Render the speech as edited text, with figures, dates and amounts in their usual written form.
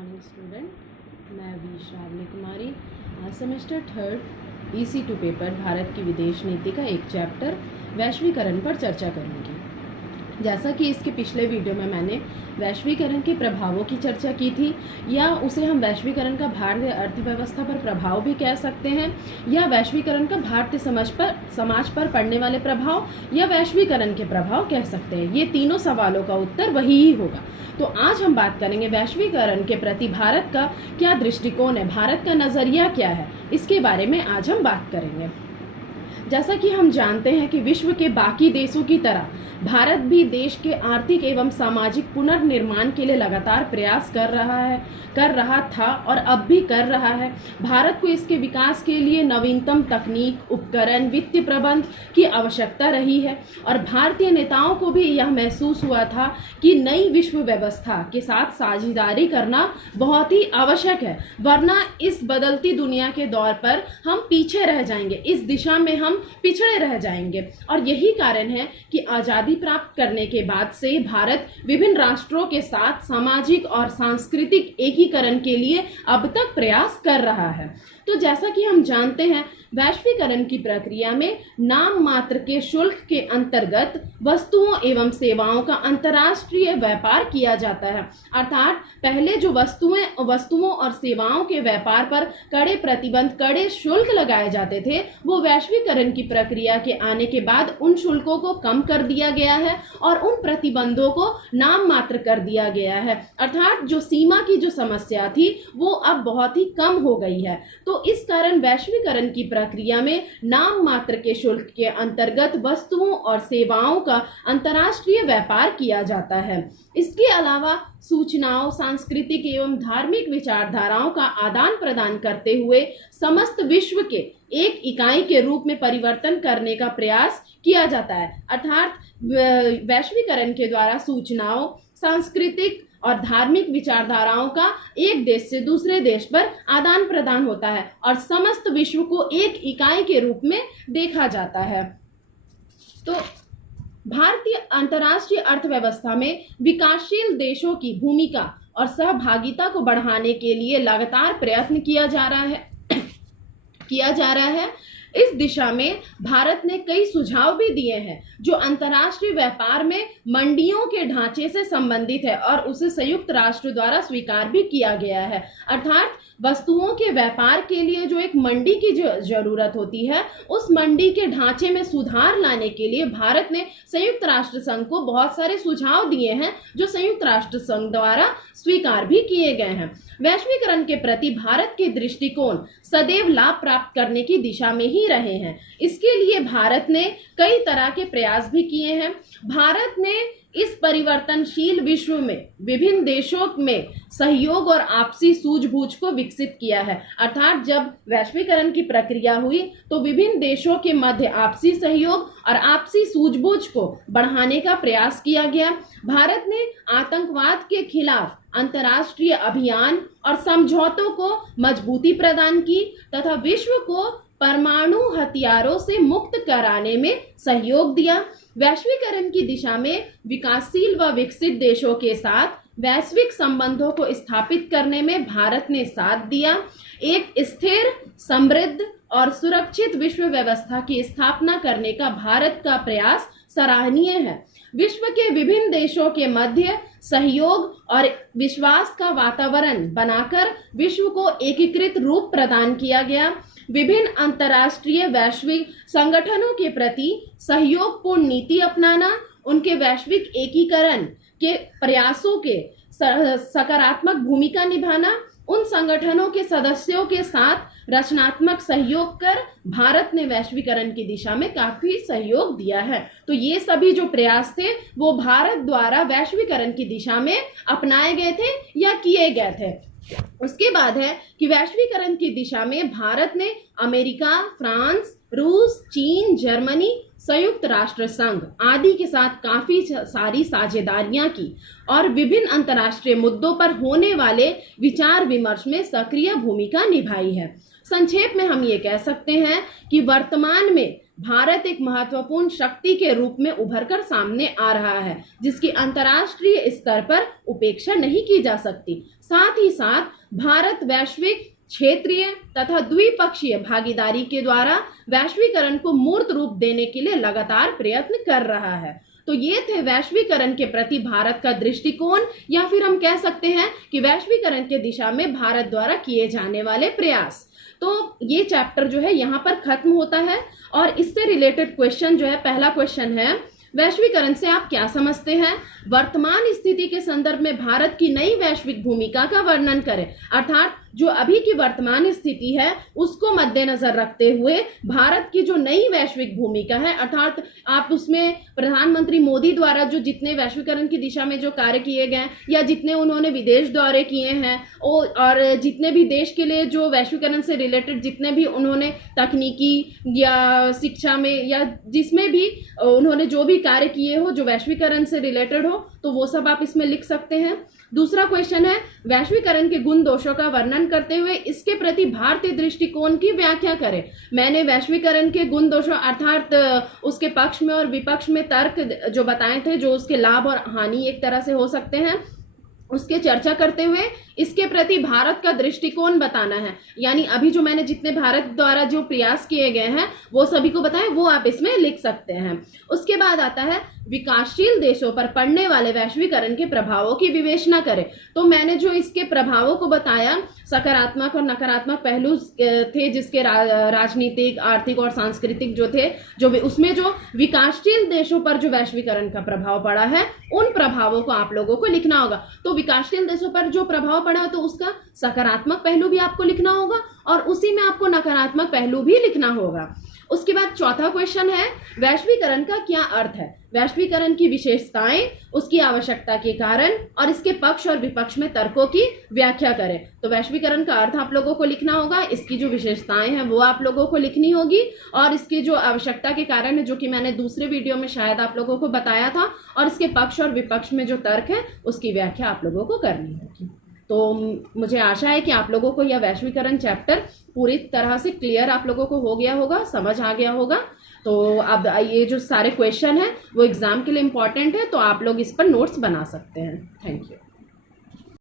Morning student, मैं विशाली कुमारी। आज semester 3 EC2 paper Bharat की विदेश नीति का एक चैप्टर वैश्वीकरण पर चर्चा करूंगी। जैसा कि इसके पिछले वीडियो में मैंने वैश्वीकरण के प्रभावों की चर्चा की थी, या उसे हम वैश्वीकरण का भारतीय अर्थव्यवस्था पर प्रभाव भी कह सकते हैं, या वैश्वीकरण का भारतीय समाज पर पड़ने वाले प्रभाव, या वैश्वीकरण के प्रभाव कह सकते हैं। ये तीनों सवालों का उत्तर वही ही होगा। तो आज हम बात करेंगे वैश्वीकरण के प्रति भारत का क्या दृष्टिकोण है, भारत का नजरिया क्या है, इसके बारे में आज हम बात करेंगे। जैसा कि हम जानते हैं कि विश्व के बाकी देशों की तरह भारत भी देश के आर्थिक एवं सामाजिक पुनर्निर्माण के लिए लगातार प्रयास कर रहा था और अब भी कर रहा है। भारत को इसके विकास के लिए नवीनतम तकनीक, उपकरण, वित्तीय प्रबंध की आवश्यकता रही है और भारतीय नेताओं को भी यह महसूस हुआ था कि नई विश्व व्यवस्था के साथ साझेदारी करना बहुत ही आवश्यक है, वरना इस बदलती दुनिया के दौर पर हम पीछे रह जाएंगे, इस दिशा में हम पिछड़े रह जाएंगे। और यही कारण है कि आजादी प्राप्त करने के बाद से भारत विभिन्न राष्ट्रों के साथ सामाजिक और सांस्कृतिक एकीकरण के लिए अब तक प्रयास कर रहा है। तो जैसा कि हम जानते हैं, वैश्वीकरण की प्रक्रिया में नाम मात्र के शुल्क के अंतर्गत वस्तुओं एवं सेवाओं का अंतर्राष्ट्रीय व्यापार किया जाता है। अर्थात पहले जो वस्तुओं और सेवाओं के व्यापार पर कड़े प्रतिबंध, कड़े शुल्क लगाए जाते थे, वो वैश्वीकरण की प्रक्रिया के आने के बाद उन शुल्कों को कम कर दिया गया है और उन प्रतिबंधों को नाम मात्र कर दिया गया है। अर्थात जो सीमा की जो समस्या थी वो अब बहुत ही कम हो गई है। तो इस कारण वैश्वीकरण की प्रक्रिया में नाम मात्र के शुल्क के अंतर्गत वस्तुओं और सेवाओं का अंतर्राष्ट्रीय व्यापार किया जाता है। इसके अलावा सूचनाओं, सांस्कृतिक एवं धार्मिक विचारधाराओं का आदान प्रदान करते हुए समस्त विश्व के एक इकाई के रूप में परिवर्तन करने का प्रयास किया जाता है। अर्थात वैश्वीकरण के द्वारा सूचनाओं, सांस्कृतिक और धार्मिक विचारधाराओं का एक देश से दूसरे देश पर आदान प्रदान होता है और समस्त विश्व को एक इकाई के रूप में देखा जाता है। तो भारतीय अंतर्राष्ट्रीय अर्थव्यवस्था में विकासशील देशों की भूमिका और सहभागिता को बढ़ाने के लिए लगातार प्रयत्न किया जा रहा है। इस दिशा में भारत ने कई सुझाव भी दिए हैं जो अंतर्राष्ट्रीय व्यापार में मंडियों के ढांचे से संबंधित है और उसे संयुक्त राष्ट्र द्वारा स्वीकार भी किया गया है। अर्थात वस्तुओं के व्यापार के लिए जो एक मंडी की जरूरत होती है, उस मंडी के ढांचे में सुधार लाने के लिए भारत ने संयुक्त राष्ट्र संघ को बहुत सारे सुझाव दिए हैं जो संयुक्त राष्ट्र संघ द्वारा स्वीकार भी किए गए हैं। वैश्वीकरण के प्रति भारत के दृष्टिकोण सदैव लाभ प्राप्त करने की दिशा में ही रहे हैं। इसके लिए भारत ने कई तरह के प्रयास भी किए हैं। भारत ने इस परिवर्तनशील विश्व में विभिन्न देशों में सहयोग और आपसी सूझबूझ को विकसित किया है। अर्थात जब वैश्वीकरण की प्रक्रिया हुई तो विभिन्न देशों के मध्य आपसी सहयोग और आपसी सूझबूझ को बढ़ाने का प्रयास किया गया। भारत ने आतंकवाद के खिलाफ अंतर्राष्ट्रीय अभियान और समझौतों को मजबूती प्रदान की तथा विश्व को परमाणु हथियारों से मुक्त कराने में सहयोग दिया। वैश्वीकरण की दिशा में विकासशील व विकसित देशों के साथ वैश्विक संबंधों को स्थापित करने में भारत ने साथ दिया। एक स्थिर, समृद्ध और सुरक्षित विश्व व्यवस्था की स्थापना करने का भारत का प्रयास सराहनीय है। विश्व के विभिन्न देशों के मध्य सहयोग और विश्वास का वातावरण बनाकर विश्व को एकीकृत रूप प्रदान किया गया। विभिन्न अंतर्राष्ट्रीय वैश्विक संगठनों के प्रति सहयोगपूर्ण नीति अपनाना, उनके वैश्विक एकीकरण के प्रयासों के सकारात्मक भूमिका निभाना, उन संगठनों के सदस्यों के साथ रचनात्मक सहयोग कर भारत ने वैश्वीकरण की दिशा में काफी सहयोग दिया है। तो ये सभी जो प्रयास थे वो भारत द्वारा वैश्वीकरण की दिशा में अपनाए गए थे या किए गए थे। उसके बाद है कि वैश्वीकरण की दिशा में भारत ने अमेरिका, फ्रांस, रूस, चीन, जर्मनी, संयुक्त राष्ट्र संघ आदि के साथ काफी सारी साझेदारियां की और विभिन्न अंतर्राष्ट्रीय मुद्दों पर होने वाले विचार विमर्श में सक्रिय भूमिका निभाई है। संक्षेप में हम ये कह सकते हैं कि वर्तमान में भारत एक महत्वपूर्ण शक्ति के रूप में उभरकर सामने आ रहा है, जिसकी अंतर्राष्ट्रीय स्तर पर उपेक्षा नहीं की जा सकती। साथ ही साथ भारत वैश्विक, क्षेत्रीय तथा द्विपक्षीय भागीदारी के द्वारा वैश्वीकरण को मूर्त रूप देने के लिए लगातार प्रयत्न कर रहा है। तो ये थे वैश्वीकरण के प्रति भारत का दृष्टिकोण, या फिर हम कह सकते हैं कि वैश्वीकरण के दिशा में भारत द्वारा किए जाने वाले प्रयास। तो ये चैप्टर जो है यहाँ पर खत्म होता है और इससे रिलेटेड क्वेश्चन जो है, पहला क्वेश्चन है, वैश्वीकरण से आप क्या समझते हैं? वर्तमान स्थिति के संदर्भ में भारत की नई वैश्विक भूमिका का वर्णन करें। अर्थात जो अभी की वर्तमान स्थिति है उसको मद्देनजर रखते हुए भारत की जो नई वैश्विक भूमिका है, अर्थात आप उसमें प्रधानमंत्री मोदी द्वारा जो जितने वैश्वीकरण की दिशा में जो कार्य किए गए या जितने उन्होंने विदेश दौरे किए हैं और जितने भी देश के लिए जो वैश्वीकरण से रिलेटेड जितने भी उन्होंने तकनीकी या शिक्षा में या जिसमें भी उन्होंने जो भी कार्य किए हो जो वैश्वीकरण से रिलेटेड हो, तो वो सब आप इसमें लिख सकते हैं। दूसरा क्वेश्चन है, वैश्वीकरण के गुण दोषों का वर्णन करते हुए इसके प्रति भारतीय दृष्टिकोण की व्याख्या करें। मैंने वैश्वीकरण के गुण दोषों अर्थात उसके पक्ष में और विपक्ष में तर्क जो बताए थे, जो उसके लाभ और हानि एक तरह से हो सकते हैं, उसके चर्चा करते हुए इसके प्रति भारत का दृष्टिकोण बताना है। यानी अभी जो मैंने जितने भारत द्वारा जो प्रयास किए गए हैं वो सभी को बताएं, वो आप इसमें लिख सकते हैं। उसके बाद आता है विकासशील देशों पर पड़ने वाले वैश्वीकरण के प्रभावों की विवेचना करें। तो मैंने जो इसके प्रभावों को बताया, सकारात्मक और नकारात्मक पहलू थे जिसके राजनीतिक, आर्थिक और सांस्कृतिक जो थे, जो उसमें जो विकासशील देशों पर जो वैश्वीकरण का प्रभाव पड़ा है उन प्रभावों को आप लोगों को लिखना होगा। तो विकासशील देशों पर जो प्रभाव पड़ा तो उसका सकारात्मक पहलू भी आपको लिखना होगा और उसी में आपको नकारात्मक पहलू भी लिखना होगा। उसके बाद चौथा क्वेश्चन है, वैश्वीकरण का क्या अर्थ है? वैश्वीकरण की विशेषताएं, उसकी आवश्यकता के कारण और इसके पक्ष और विपक्ष में तर्कों की व्याख्या करें। तो वैश्वीकरण का अर्थ आप लोगों को लिखना होगा, इसकी जो विशेषताएं हैं वो आप लोगों को लिखनी होगी और इसकी जो आवश्यकता के कारण है, जो कि मैंने दूसरे वीडियो में शायद आप लोगों को बताया था, और इसके पक्ष और विपक्ष में जो तर्क है उसकी व्याख्या आप लोगों को करनी होगी। तो मुझे आशा है कि आप लोगों को यह वैश्वीकरण चैप्टर पूरी तरह से क्लियर आप लोगों को हो गया होगा, समझ आ गया होगा। तो अब ये जो सारे क्वेश्चन हैं वो एग्जाम के लिए इम्पोर्टेंट है, तो आप लोग इस पर नोट्स बना सकते हैं। Thank you.